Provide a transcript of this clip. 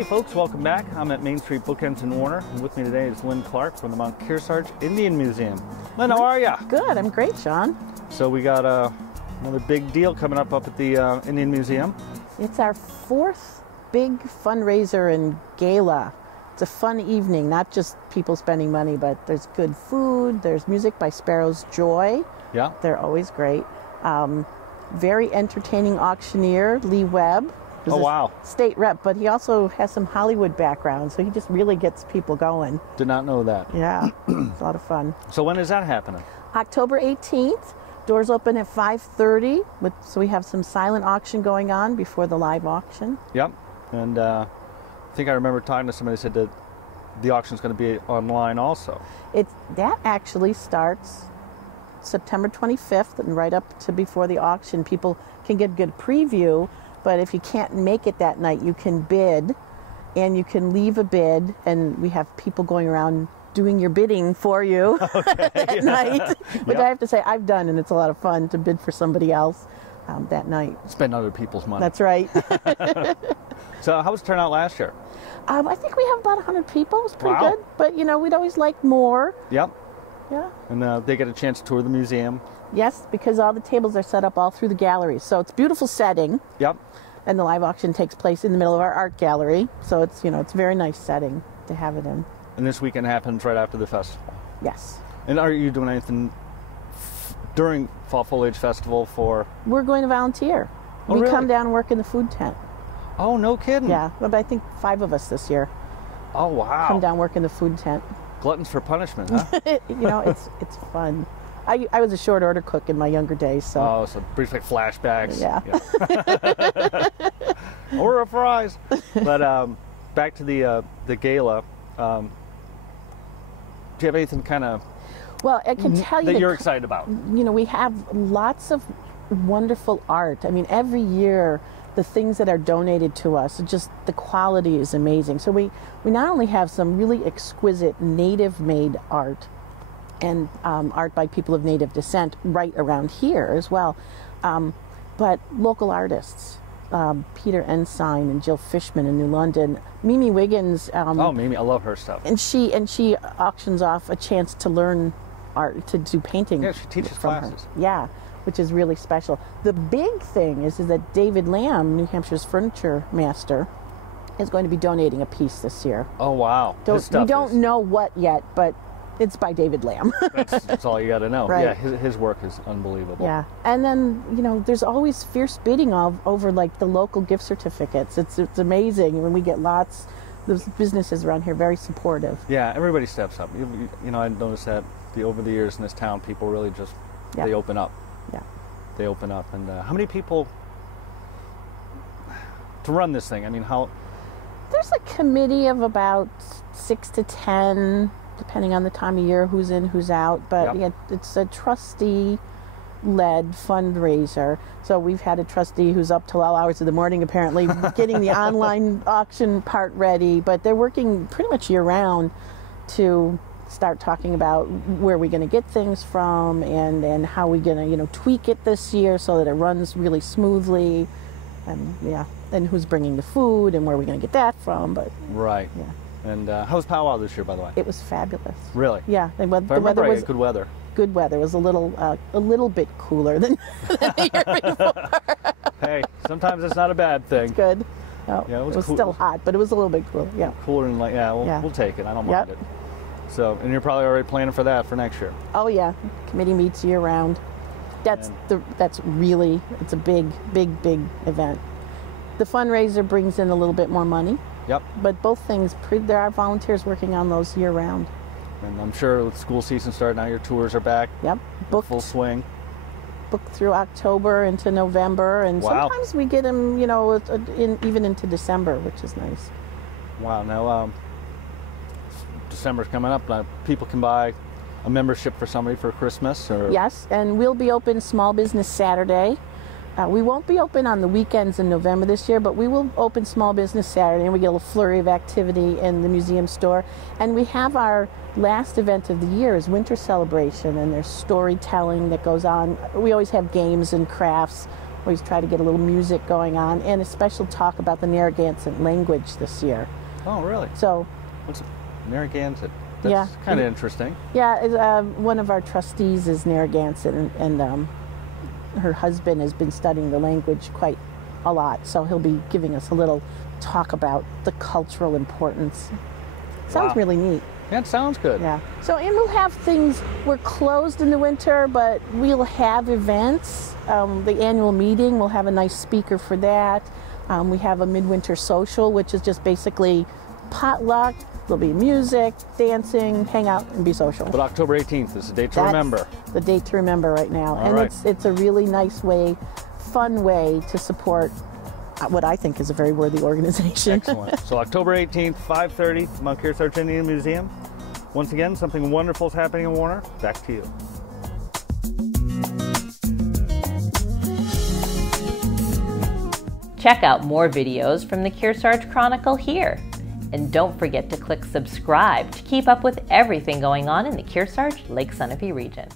Hey folks, welcome back. I'm at Main Street Bookends in Warner, and with me today is Lynn Clark from the Mount Kearsarge Indian Museum. Lynn, how are you? Good, I'm great, Sean. So we got another big deal coming up at the Indian Museum. It's our fourth big fundraiser and gala. It's a fun evening, not just people spending money, but there's good food, there's music by Sparrow's Joy. Yeah. They're always great. Very entertaining auctioneer, Lee Webb. Oh, wow. State rep, but he also has some Hollywood background, so he just really gets people going. Did not know that. Yeah, it's a lot of fun. So when is that happening? October 18th. Doors open at 5:30, so we have some silent auction going on before the live auction. Yep. And I think I remember talking to somebody who said that the auction's going to be online also. That actually starts September 25th and right up to before the auction. People can get a good preview, but if you can't make it that night, you can bid, and you can leave a bid, and we have people going around doing your bidding for you that night, which I have to say I've done, and it's a lot of fun to bid for somebody else that night. Spend other people's money. That's right. So how was the turnout last year? I think we have about 100 people. It was pretty Wow. good, but we'd always like more. Yep. Yeah. And they get a chance to tour the museum. Yes, because all the tables are set up all through the galleries, so it's a beautiful setting. Yep. And the live auction takes place in the middle of our art gallery, so it's it's a very nice setting to have it in. And this weekend happens right after the festival. Yes. And are you doing anything during Fall Foliage Festival for? We're going to volunteer. Oh, we really? come down and work in the food tent. Oh, no kidding. Yeah, but I think 5 of us this year Oh, wow. come down and work in the food tent. Gluttons for punishment, huh? It's fun. I was a short order cook in my younger days, so. Oh, so brings like flashbacks. Yeah. Or a fries. But back to the gala. Do you have anything kind of Well, I can tell you that you're excited about? We have lots of wonderful art. I mean, every year the things that are donated to us, just the quality is amazing. So we not only have some really exquisite native-made art and art by people of native descent right around here as well, but local artists. Peter Ensign and Jill Fishman in New London, Mimi Wiggins. Mimi, I love her stuff. And she auctions off a chance to learn art, to do painting. Yeah, she teaches classes. Yeah, which is really special. The big thing is that David Lamb, New Hampshire's furniture master, is going to be donating a piece this year. Oh, wow. We don't know what yet, but it's by David Lamb. That's all you got to know. Right. Yeah, his work is unbelievable. Yeah, and then there's always fierce bidding over like the local gift certificates. It's amazing when we get lots. Those businesses around here very supportive. Yeah, everybody steps up. I noticed that over the years in this town, people really just they open up. Yeah, they open up. And how many people to run this thing? I mean, how? There's a committee of about 6 to 10. Depending on the time of year, who's in, who's out. But yeah, it's a trustee-led fundraiser. So we've had a trustee who's up till all hours of the morning, apparently, getting the online auction part ready. But they're working pretty much year-round to start talking about where we're going to get things from and how we're going to, tweak it this year so that it runs really smoothly. And who's bringing the food and where we're going to get that from. But right. Yeah. And how was powwow this year, by the way? It was fabulous. Really? Yeah. The weather was good weather. Good weather. It was a little bit cooler than the year before. Hey, sometimes it's not a bad thing. It's good. No, yeah, it was still hot, but it was a little bit cooler. Yeah. Cooler than we'll take it. I don't mind it. So, and you're probably already planning for that for next year. Oh yeah, committee meets year round. It's a big event. The fundraiser brings in a little bit more money. Yep. But both things, there are volunteers working on those year round. And I'm sure with school season starting now, your tours are back. Yep. Booked. Full swing. Booked through October into November, and sometimes we get them, even into December, which is nice. Wow. Now, December's coming up. People can buy a membership for somebody for Christmas, or yes, and we'll be open Small Business Saturday. We won't be open on the weekends in November this year, but we will open Small Business Saturday, and we get a little flurry of activity in the museum store. And we have our last event of the year is Winter Celebration, and there's storytelling that goes on. We always have games and crafts always try to get a little music going on, and a special talk about the Narragansett language this year. Oh, really? So, what's Narragansett? That's yeah, kind of interesting. Yeah, one of our trustees is Narragansett, and her husband has been studying the language quite a lot, so he'll be giving us a little talk about the cultural importance. Sounds really neat. That sounds good. Yeah. So, and we'll have things, we're closed in the winter, but we'll have events. The annual meeting, we'll have a nice speaker for that. We have a midwinter social, which is just basically potluck. There'll be music, dancing, hang out, and be social. But October 18th is the date to remember. The date to remember right now. All and right. It's a really nice way, fun way to support what I think is a very worthy organization. Excellent. So October 18th, 5:30, Mount Kearsarge Indian Museum. Once again, something wonderful is happening in Warner. Back to you. Check out more videos from the Kearsarge Chronicle here. And don't forget to click subscribe to keep up with everything going on in the Kearsarge Lake Sunapee region.